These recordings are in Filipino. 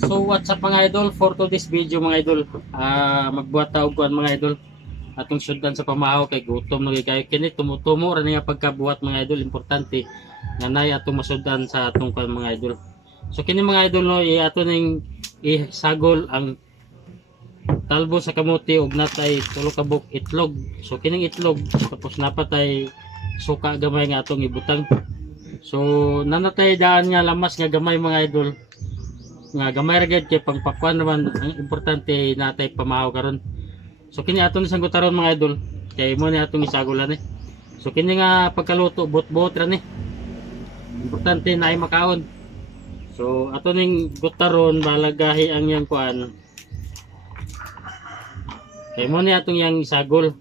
So what's up mga idol, for today's video mga idol, magbuhat taog kuan mga idol atong syuddan sa pamahaw kay gutom na kayo kini tumutumo ra niya pagkabuhat mga idol. Importante nga nay atong masuddan sa atong kuan mga idol. So kini mga idol no, ato ning isagol ang talbo sa kamote ug natay tulo ka buk itlog. So kining itlog tapos napatay suka gamay nga atong ibutang. So nanatay daan nga lamas nga gamay mga idol, nga gamay ra gyud kay pagpakuan naman ang importante natay pamahaw karon. So kini atong isang gutaron mga idol kay mo ni atong isagulan eh. So kini nga pagkaluto bot-bot ra ni, importante na ay makaon. So ato ning gutaron balagahi ang yang kuan kay mo ni atong yang isagol.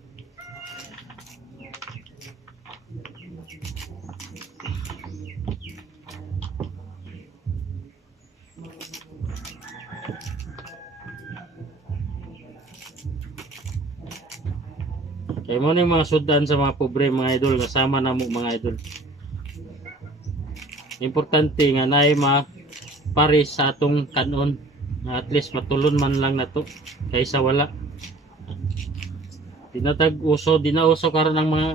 Kaya mo na yung mga sudan sa mga pobre mga idol, kasama na mo mga idol. Importante nga na ay maparis sa atong kanon, at least matulon man lang na to kaysa wala. Dinatag uso, dinauso karon ng mga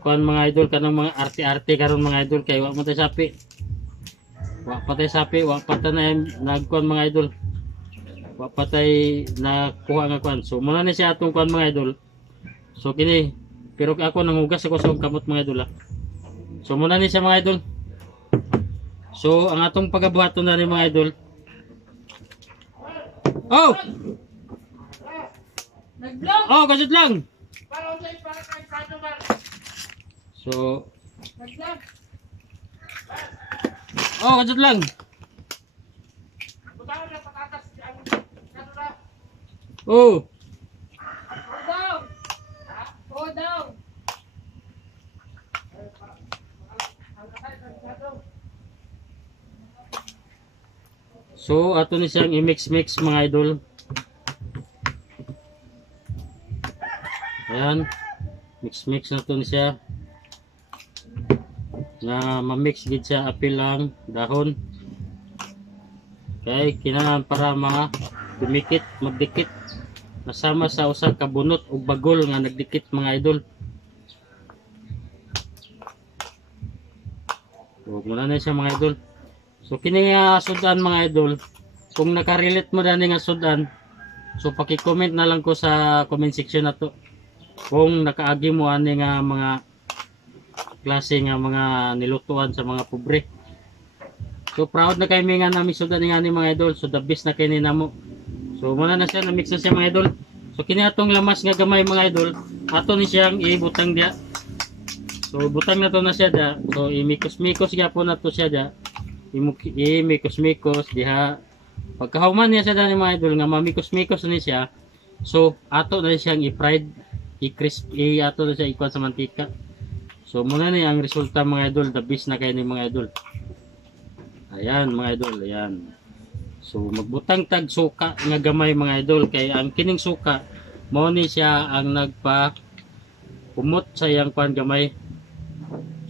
kuan mga idol, kanang mga arte-arte karon mga idol, kay wa mo tay sapi. Wa patay sapi, wa patay na nagkuan mga idol. Wa patay na kuha nga kuan. So muna ni siya atong kuan mga idol. So kini, pero ako nangugas ako sa kamot mga idol. So muna ni siya mga idol. So ang atong pagabuhaton na ni mga idol. Oh! Nag-vlog! Oh, kasut lang. Para online para kay Sado man. So, Nag-vlog! oh, kasut lang. Butaw na patatas ang Sado na. Oh. Go down! Go down! So ato ni siyang i-mix-mix mga idol. Ayan. Mix-mix na to ni siya. Na ma-mix gid siya apil lang dahon. Kay kinahanglan para mga dumikit, magdikit. Nasama sa usang kabunot o bagol nga nagdikit mga idol. Huwag mo na siya mga idol. So kini nga sudan mga idol, kung nakarelate mo dani nga sudan, so paki-comment na lang ko sa comment section na to kung nakaagi mo ani nga mga klase nga mga nilutuan sa mga pobre. So proud na kay mi nga nami sudan nga ni mga idol. So the best na kini namo. So muna na siya, na-mix na siya mga idol. So kini atong lamas nga gamay mga idol, ato ni siyang ibutang dia. So butang na to na siya da. So imikos-mikos gyapon na to siya da. Imikos-mikos diha. Pagkahuman niya siya dani mga idol nga mamikos-mikos ni siya. So ato na siyang i-fried, i-crispy, ato na siya ikuan sa mantika. So muna ni ang resulta mga idol, the best na kay ni mga idol. Ayan mga idol, ayan. So magbutang tag suka nga gamay mga idol, kay ang kining suka mao ni siya ang nagpa kumot sa iyang kuan gamay.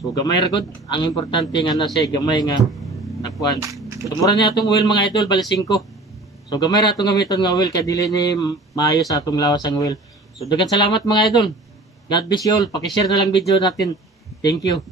So gamay ra gud, ang importante nga na siya gamay nga nakuan. So mura niya atong oil mga idol, bali 5. So gamay ra atong gamiton nga oil kay dili ni maayo sa atong lawas ang oil. So daghang salamat mga idol. God bless you all. Paki-share na lang video natin. Thank you.